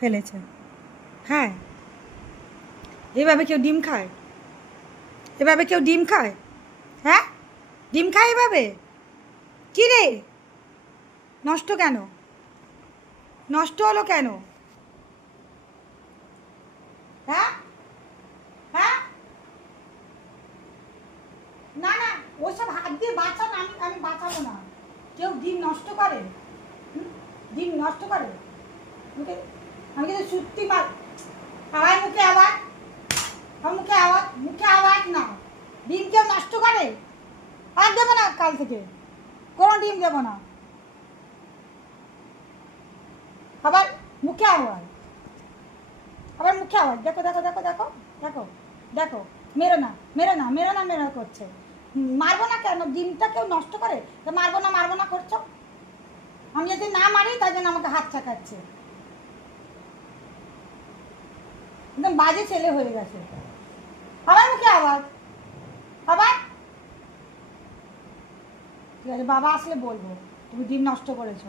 ফেলেছে হ্যাঁ। এভাবে কেউ ডিম খায়? এভাবে কেউ ডিম খায়? হ্যাঁ? ডিম খায় এভাবে? কী রে? নষ্ট কেন? নষ্ট হলো কেন? হ্যাঁ? হ্যাঁ? না না ওসব হাত দিয়ে বাঁচান, আমি আমি বাঁচাবো না। কেউ ডিম নষ্ট করে? ডিম নষ্ট করে? মুখে আমি কিন্তু সত্যি আওয়াজ মুখে আওয়াজ। মুখে আওয়াজ মুখে আওয়াজ না। ডিম কেউ নষ্ট করে? আর দেবো না কাল থেকে। কোনো ডিম দেবো না। আবার মুখে আওয়াজ। আবার মুখে আওয়াজ। দেখো দেখো দেখো দেখো দেখো দেখো। মেরো না মেরো না মেরো না, মেরো করছে। মারবো না কেন? ডিমটা কেউ নষ্ট করে? মারবো না মারবো না করছ? আমি যদি না মারি, তাই জন্য আমাকে হাত চাকাচ্ছে। একদম বাজে ছেলে হয়ে গেছে। আবার মুখে আওয়াজ। আবার? ঠিক আছে, বাবা আসলে বলব, তুমি ডিম নষ্ট করেছ।